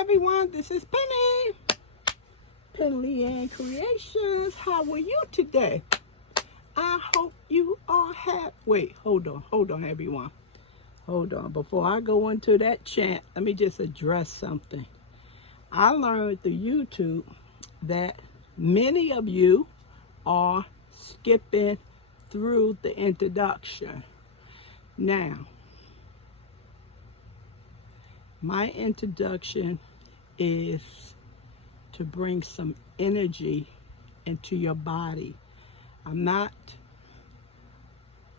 everyone, this is Penny. Penley-Ann Creations. How are you today? I hope you all have... Wait, hold on everyone. Hold on. Before I go into that chant, let me just address something. I learned through YouTube that many of you are skipping through the introduction. Now, my introduction is to bring some energy into your body. I'm not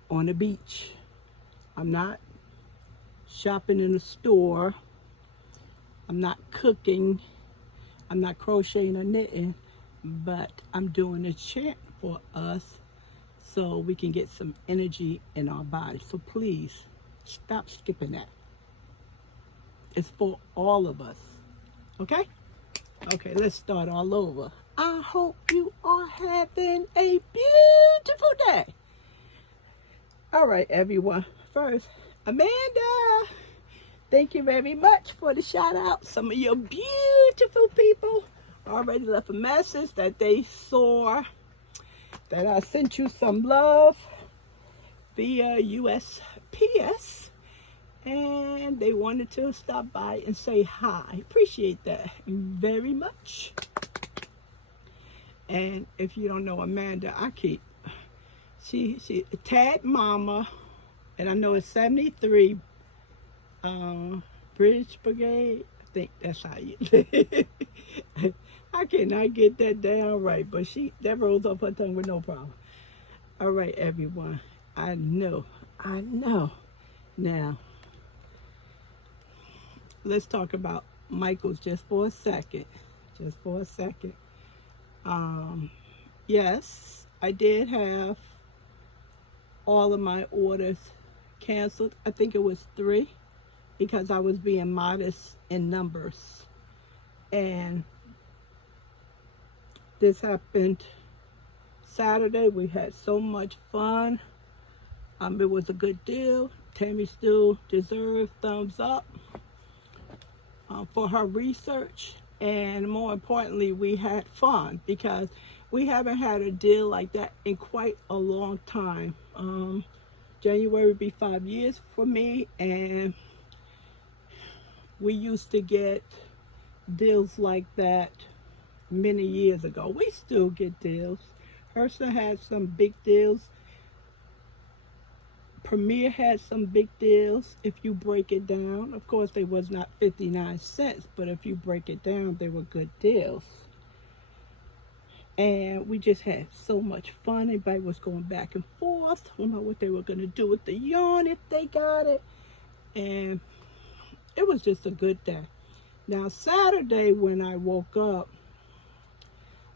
on the beach. I'm not shopping in a store. I'm not cooking. I'm not crocheting or knitting, but I'm doing a chant for us so we can get some energy in our body. So please stop skipping that. It's for all of us. Okay? Okay, let's start all over. I hope you are having a beautiful day. All right, everyone. First, Amanda, thank you very much for the shout out. Some of your beautiful people already left a message that they saw that I sent you some love via USPS. And they wanted to stop by and say hi. Appreciate that very much. And if you don't know Amanda, she Tad Mama, and I know it's 73 British Brigade. I think that's how you I cannot get that down right, but that rolls off her tongue with no problem. All right, everyone. I know. Now, let's talk about Michael's just for a second. Yes, I did have all of my orders canceled. I think it was 3 because I was being modest in numbers. And this happened Saturday. We had so much fun. It was a good deal. Tammy still deserves thumbs up for her research, and more importantly, we had fun because we haven't had a deal like that in quite a long time. January would be 5 years for me, and we used to get deals like that many years ago. We still get deals. Hersa had some big deals. Premier had some big deals if you break it down. Of course, they was not 59 cents, but if you break it down, they were good deals. And we just had so much fun. Everybody was going back and forth about what they were going to do with the yarn if they got it. And it was just a good day. Now, Saturday when I woke up,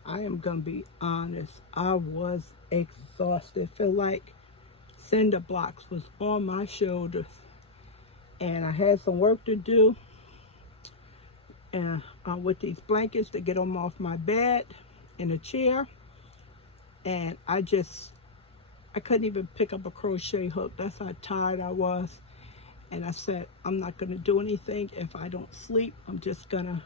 I am going to be honest, I was exhausted. Feel like cinder blocks was on my shoulders, and I had some work to do and with these blankets to get them off my bed in a chair, and I couldn't even pick up a crochet hook. That's how tired I was. And I said, I'm not going to do anything if I don't sleep. I'm just going to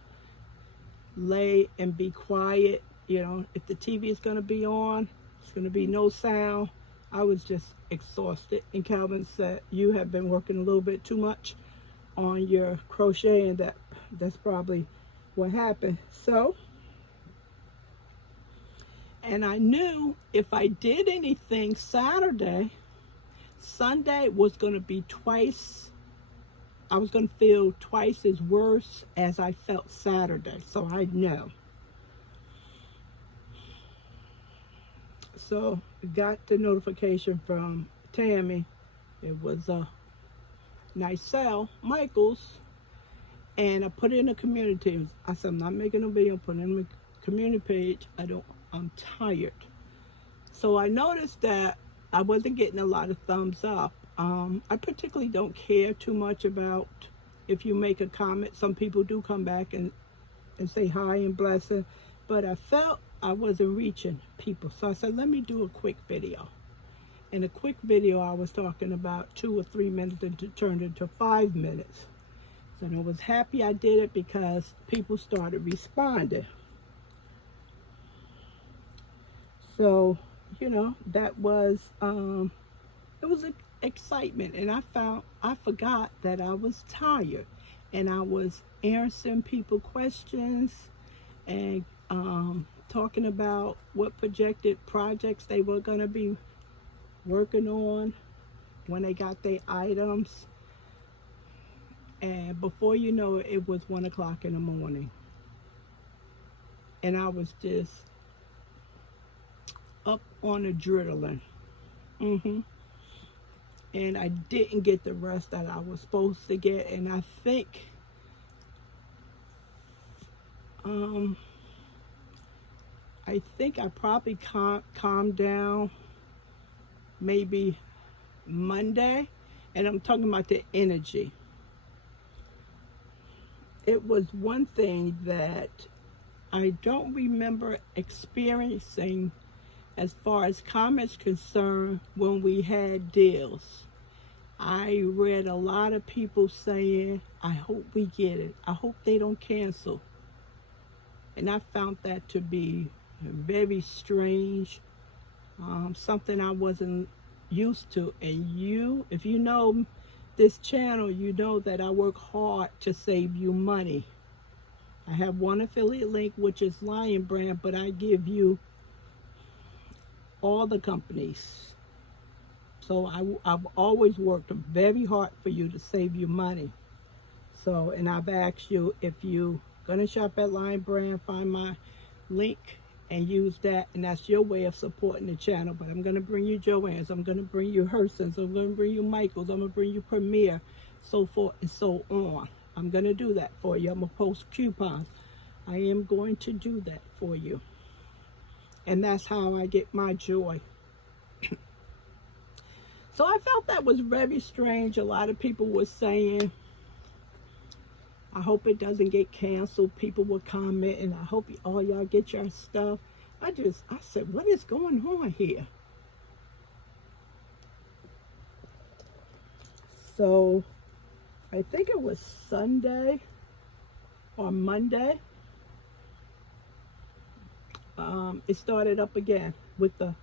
lay and be quiet. You know, if the TV is going to be on, it's going to be no sound. I was just exhausted, and Calvin said, you have been working a little bit too much on your crochet, and that's probably what happened. So, and I knew if I did anything Saturday, Sunday was going to be I was going to feel twice as worse as I felt Saturday. So I know. So got the notification from Tammy. It was a nice sale, Michael's, and I put it in the community. I said, I'm not making a video, put it in the community page. I'm tired. So I noticed that I wasn't getting a lot of thumbs up. I particularly don't care too much about if you make a comment. Some people do come back and say hi and blessing, but I felt I wasn't reaching people. So I said, let me do a quick video. In a quick video, I was talking about 2 or 3 minutes and it turned into 5 minutes. So I was happy I did it because people started responding. So, that was, it was an excitement. And I forgot that I was tired. And I was answering people questions and talking about what projected projects they were going to be working on when they got their items. And before you know it, it was 1 o'clock in the morning. And I was just up on adrenaline. And I didn't get the rest that I was supposed to get. And I think I probably calmed down maybe Monday. And I'm talking about the energy. It was one thing that I don't remember experiencing as far as comments concerned when we had deals. I read a lot of people saying, I hope we get it. I hope they don't cancel. And I found that to be very strange, something I wasn't used to. And if you know this channel, you know that I work hard to save you money. I have one affiliate link, which is Lion Brand, but I give you all the companies. So I've always worked very hard for you to save you money. So, and I've asked you, if you're going to shop at Lion Brand, find my link and use that, and that's your way of supporting the channel. But I'm going to bring you Joann's, I'm going to bring you Herson's, I'm going to bring you Michael's, I'm going to bring you Premier, so forth and so on. I'm going to do that for you. I'm going to post coupons. I am going to do that for you. And that's how I get my joy. So I felt that was very strange. A lot of people were saying, I hope it doesn't get canceled. People were commenting, I hope all y'all get your stuff. I said, what is going on here? So I think it was Sunday or Monday. It started up again with the,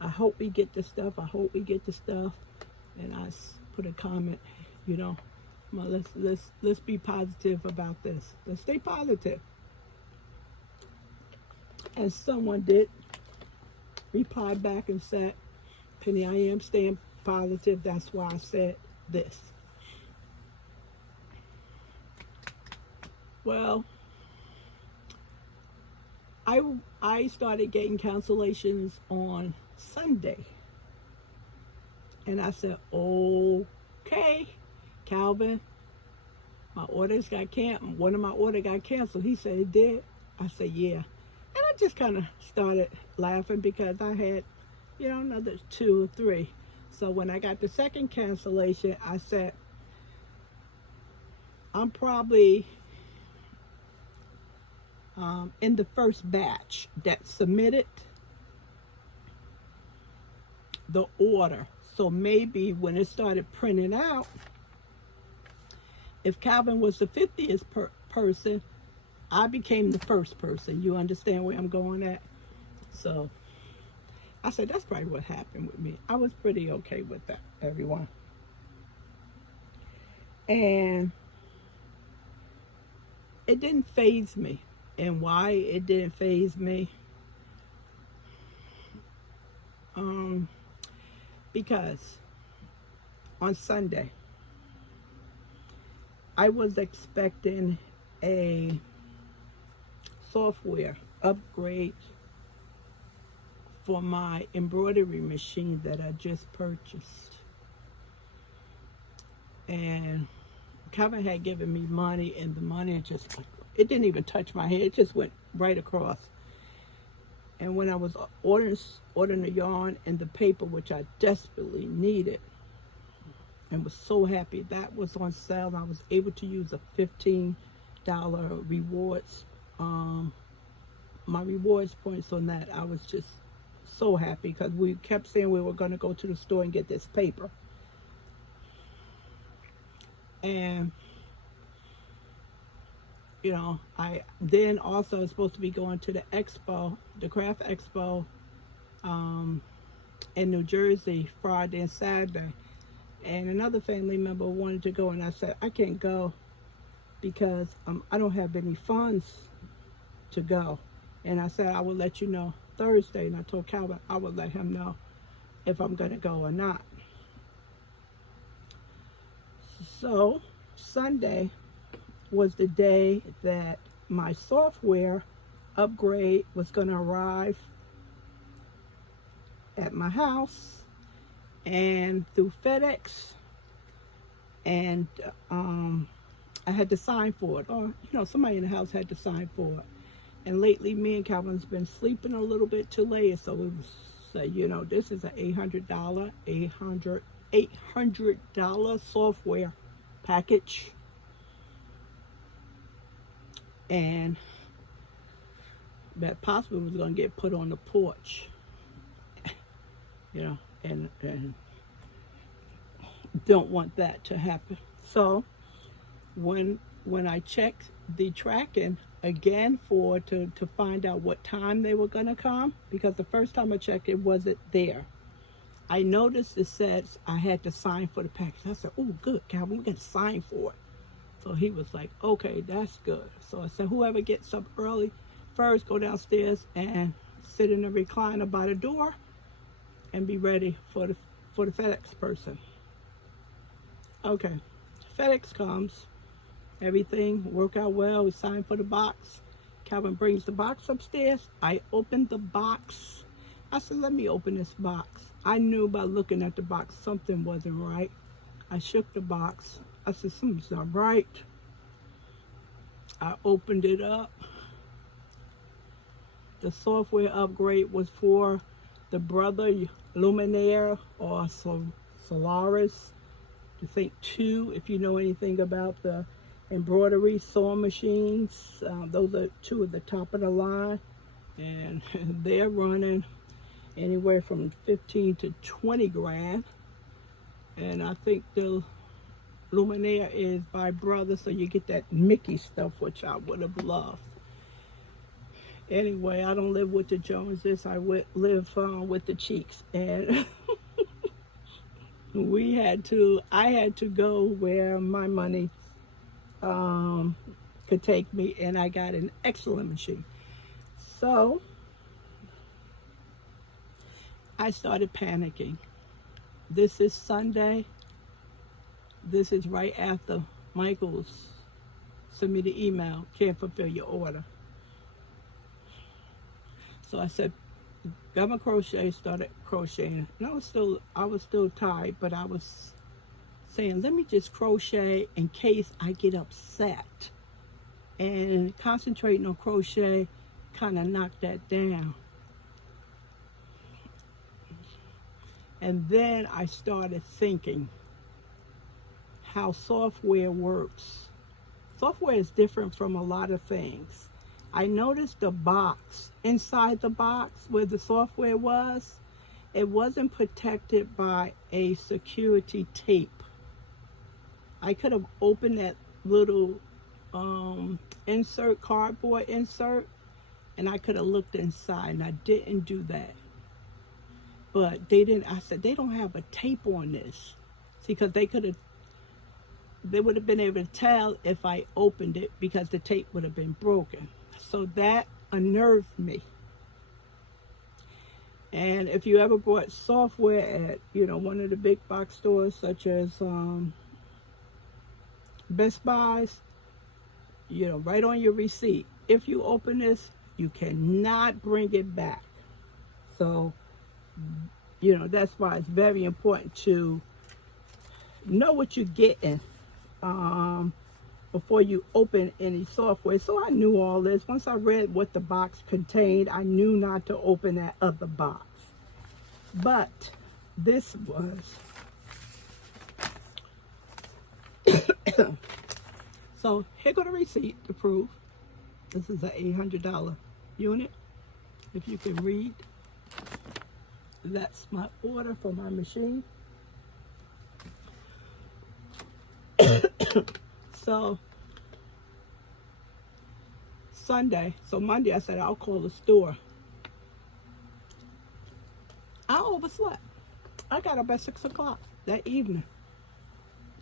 I hope we get the stuff. I hope we get the stuff. And I put a comment, well, let's be positive about this. Let's stay positive. And someone did reply back and said, Penny, I am staying positive. That's why I said this. Well, I started getting cancellations on Sunday. And I said, okay, Calvin, my orders got canceled. One of my orders got canceled. He said, it did? I said, yeah. And I just kind of started laughing because I had, another 2 or 3. So when I got the second cancellation, I said, I'm probably in the first batch that submitted the order. So maybe when it started printing out, if Calvin was the 50th person, I became the first person. You understand where I'm going at? So I said, that's probably what happened with me. I was pretty okay with that, everyone. And it didn't faze me. And why it didn't faze me? Because on Sunday, I was expecting a software upgrade for my embroidery machine that I just purchased. And Kevin had given me money, and the money it didn't even touch my head. It just went right across. And when I was ordering the yarn and the paper, which I desperately needed, and was so happy that was on sale, I was able to use a $15 rewards, my rewards points on that. I was just so happy because we kept saying we were going to go to the store and get this paper. And you know, I then also was supposed to be going to the expo, the craft expo, in New Jersey Friday and Saturday. And another family member wanted to go, and I said, I can't go because I don't have any funds to go. And I said, I will let you know Thursday. And I told Calvin I would let him know if I'm going to go or not. So Sunday was the day that my software upgrade was going to arrive at my house, and through FedEx, and I had to sign for it, or you know, somebody in the house had to sign for it. And lately me and Calvin's been sleeping a little bit too late, so we said, you know, this is an $800 software package, and that possibly was going to get put on the porch, you know, and don't want that to happen. So when I checked the tracking again to find out what time they were going to come, because the first time I checked it wasn't there, I noticed it says I had to sign for the package. I said, oh good, Calvin, we got to sign for it. So he was like, okay, that's good. So I said, whoever gets up early first, go downstairs and sit in the recliner by the door and be ready for the FedEx person. Okay, FedEx comes, everything worked out well. We signed for the box. Calvin brings the box upstairs. I opened the box. I said, let me open this box. I knew by looking at the box something wasn't right. I shook the box. I said, something's not right. I opened it up. The software upgrade was for the Brother Luminaire or Solaris. I think 2, if you know anything about the embroidery sewing machines. Those are 2 of the top of the line. And they're running anywhere from 15 to 20 grand. And I think the Luminaire is by Brother, so you get that Mickey stuff, which I would have loved. Anyway, I don't live with the Joneses. I live with the Cheeks, and I had to go where my money could take me, and I got an excellent machine. So I started panicking. This is Sunday. This is right after Michael's sent me the email, can't fulfill your order. So I said, got my crochet, started crocheting. And I was still tired, but I was saying, let me just crochet in case I get upset. And concentrating on crochet kind of knocked that down. And then I started thinking how software works. Software is different from a lot of things. I noticed the box, inside the box where the software was, it wasn't protected by a security tape. I could have opened that little cardboard insert, and I could have looked inside, and I didn't do that. But they didn't. I said, they don't have a tape on this. See, because they would have been able to tell if I opened it, because the tape would have been broken. So that unnerved me. And if you ever bought software at, you know, one of the big box stores such as Best Buys, you know, right on your receipt, if you open this, you cannot bring it back. So, you know, that's why it's very important to know what you're getting before you open any software. So I knew all this. Once I read what the box contained, I knew not to open that other box. But this was so here go the receipt to prove this is an $800 unit. If you can read, that's my order for my machine. So Sunday. So Monday I said, I'll call the store. I overslept. I got up at 6 o'clock that evening.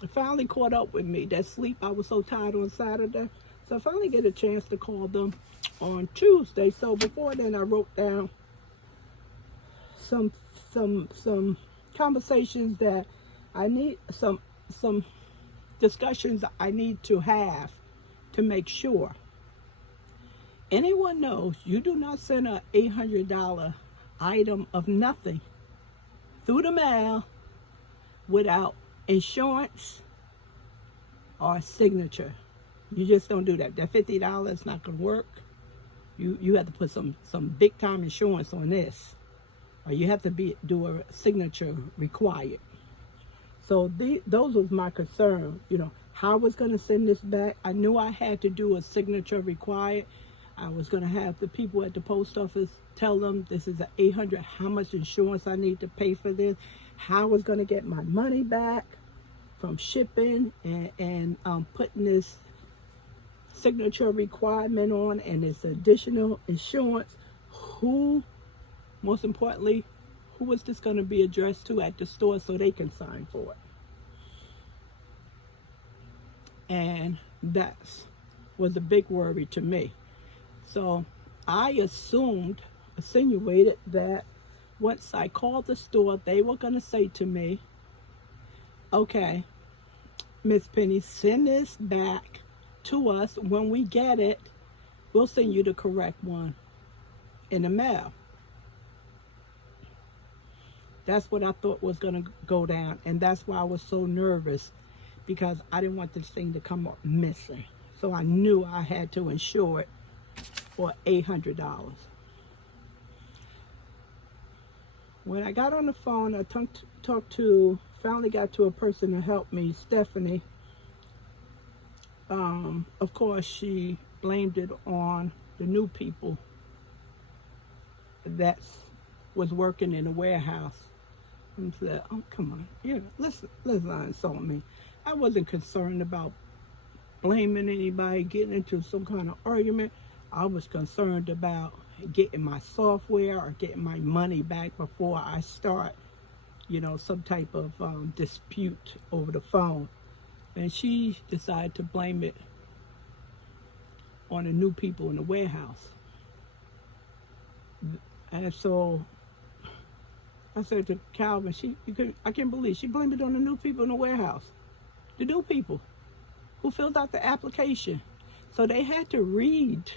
It finally caught up with me. That sleep, I was so tired on Saturday. So I finally get a chance to call them on Tuesday. So before then, I wrote down some conversations that I need, some discussions I need to have to make sure. Anyone knows you do not send an $800 item of nothing through the mail without insurance or signature. You just don't do that. That $50 is not going to work. You have to put some big time insurance on this, or you have to do a signature required. So those was my concern. You know, how I was going to send this back. I knew I had to do a signature required. I was going to have the people at the post office tell them this is an $800, how much insurance I need to pay for this, how I was going to get my money back from shipping and putting this signature requirement on and this additional insurance. Most importantly, who was this going to be addressed to at the store so they can sign for it? And that was a big worry to me. So I insinuated that once I called the store, they were going to say to me, okay, Miss Penny, send this back to us. When we get it, we'll send you the correct one in the mail. That's what I thought was going to go down. And that's why I was so nervous, because I didn't want this thing to come up missing. So I knew I had to insure it for $800. When I got on the phone, I finally got to a person to help me, Stephanie. Of course, she blamed it on the new people that was working in the warehouse. And said, oh, come on, let's not insult me. I wasn't concerned about blaming anybody, getting into some kind of argument. I was concerned about getting my software or getting my money back before I start, some type of dispute over the phone. And she decided to blame it on the new people in the warehouse. And so I said to Calvin, I can't believe she blamed it on the new people in the warehouse. The new people who filled out the application. So they had to read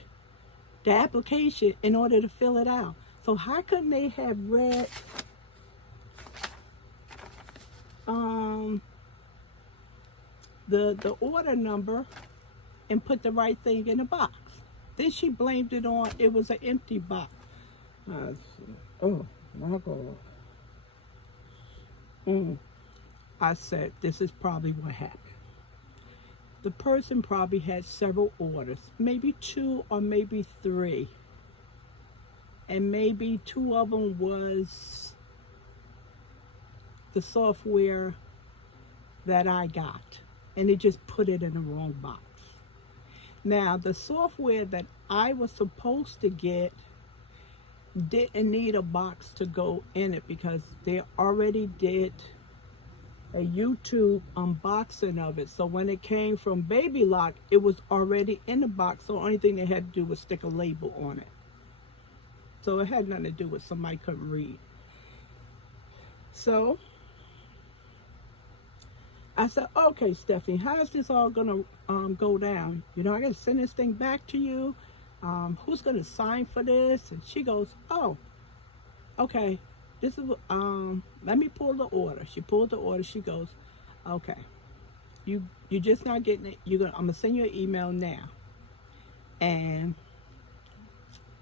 the application in order to fill it out. So how couldn't they have read the order number and put the right thing in the box? Then she blamed it on it was an empty box. Oh my God. I said, this is probably what happened. The person probably had several orders, maybe 2 or maybe 3. And maybe 2 of them was the software that I got. And they just put it in the wrong box. Now, the software that I was supposed to get didn't need a box to go in it, because they already did a YouTube unboxing of it. So when it came from Baby Lock, it was already in the box. So the only thing they had to do was stick a label on it. So it had nothing to do with somebody couldn't read. So I said, okay, Stephanie, how is this all gonna go down? I gotta send this thing back to you. Who's gonna sign for this? And she goes, oh, okay. This is let me pull the order. She pulled the order. She goes, okay, you're just not getting it. I'm gonna send you an email now, and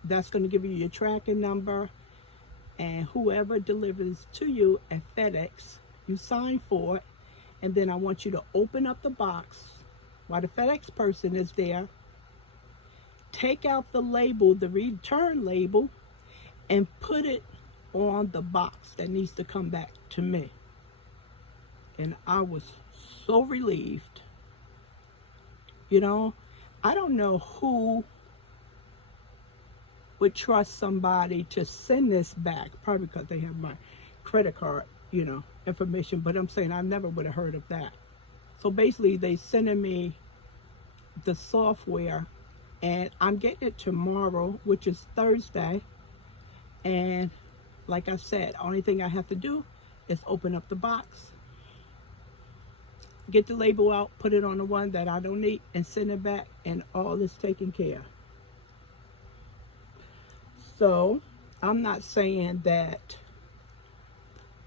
that's gonna give you your tracking number, and whoever delivers to you at FedEx, you sign for it, and then I want you to open up the box while the FedEx person is there. Take out the label, the return label, and put it on the box that needs to come back to me. And I was so relieved. I don't know who would trust somebody to send this back, probably because they have my credit card, information. But I'm saying I never would have heard of that. So basically, they sending me the software, and I'm getting it tomorrow, which is Thursday. And like I said, only thing I have to do is open up the box, get the label out, put it on the one that I don't need, and send it back, and all is taken care of. So I'm not saying that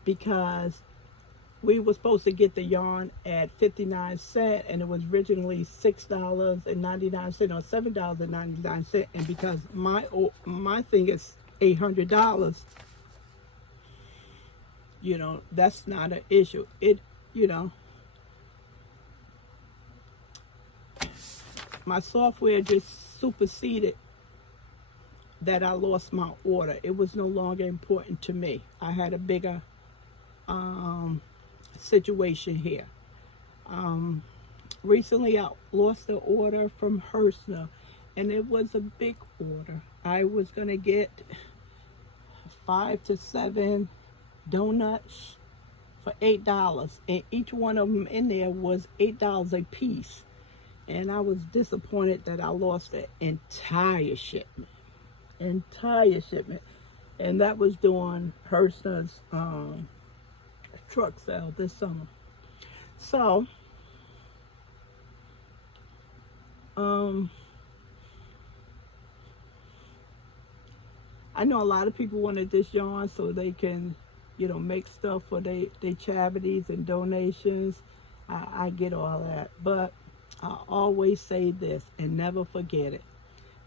because we were supposed to get the yarn at 59 cents, and it was originally $6.99 or $7.99, and because my thing is $800, that's not an issue. My software just superseded that I lost my order. It was no longer important to me. I had a bigger situation here. Recently I lost the order from Hershner, and it was a big order. I was going to get 5 to 7 donuts for $8, and each one of them in there was $8 a piece. And I was disappointed that I lost the entire shipment. And that was during Hershner's truck sale this summer. So I know a lot of people wanted this yarn so they can make stuff for their charities and donations. I get all that, but I always say this and never forget it.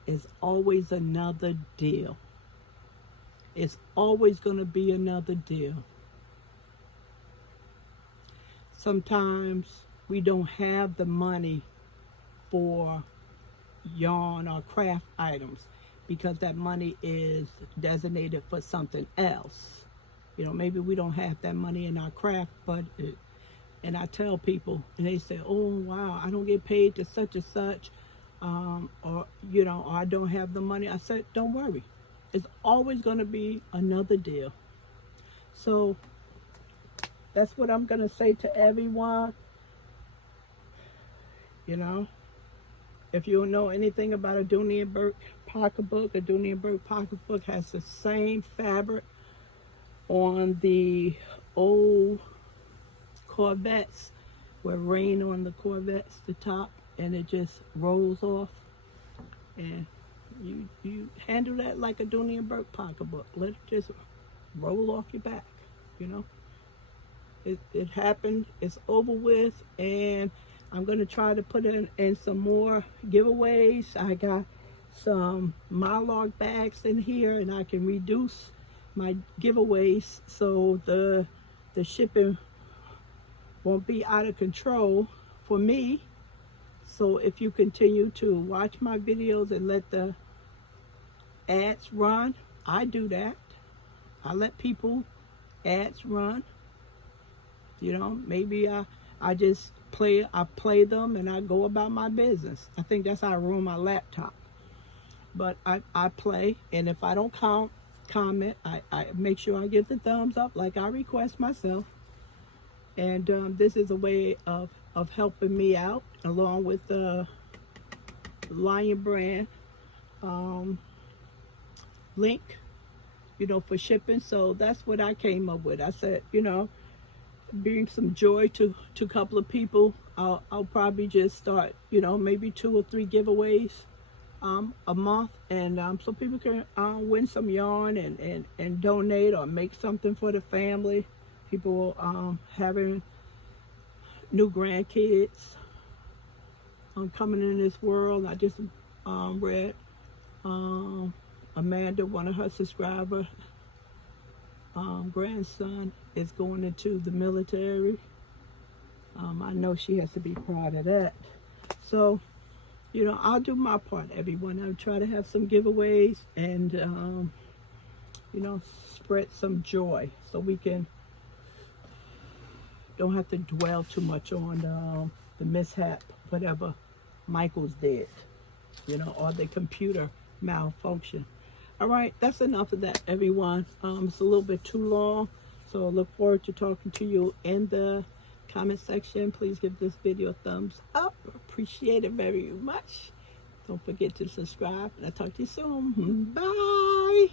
It's always another deal. It's always going to be another deal. Sometimes we don't have the money for yarn or craft items because that money is designated for something else. Maybe we don't have that money in our craft budget. And I tell people, and they say, oh, wow, I don't get paid to such and such, or I don't have the money. I said, don't worry. It's always going to be another deal. So that's what I'm going to say to everyone. If you don't know anything about a Dooney & Bourke pocketbook, a Dooney & Bourke pocketbook has the same fabric on the old Corvettes, where rain on the Corvettes, the top, and it just rolls off. And you handle that like a Dooney & Bourke pocketbook. Let it just roll off your back, It happened, it's over with, and I'm going to try to put in some more giveaways. I got some Mylar bags in here, and I can reduce my giveaways so the shipping won't be out of control for me. So if you continue to watch my videos and let the ads run, I do that. I let people ads run. Maybe I just play them and I go about my business. I think that's how I ruin my laptop. But I play, and if I don't comment, I make sure I give the thumbs up like I request myself. And this is a way of helping me out, along with the Lion Brand link, for shipping. So that's what I came up with. I said, bring some joy to a couple of people. I'll probably just start, maybe 2 or 3 giveaways a month, and so people can win some yarn and donate or make something for the family. People having new grandkids coming in this world. I just read Amanda, one of her subscribers, grandson is going into the military. I know she has to be proud of that. So, I'll do my part, everyone. I'll try to have some giveaways and, spread some joy so we don't have to dwell too much on the mishap, whatever Michael's did, or the computer malfunction. All right, that's enough of that, everyone. It's a little bit too long, so I look forward to talking to you in the comment section. Please give this video a thumbs up. Appreciate it very much. Don't forget to subscribe, and I'll talk to you soon. Bye.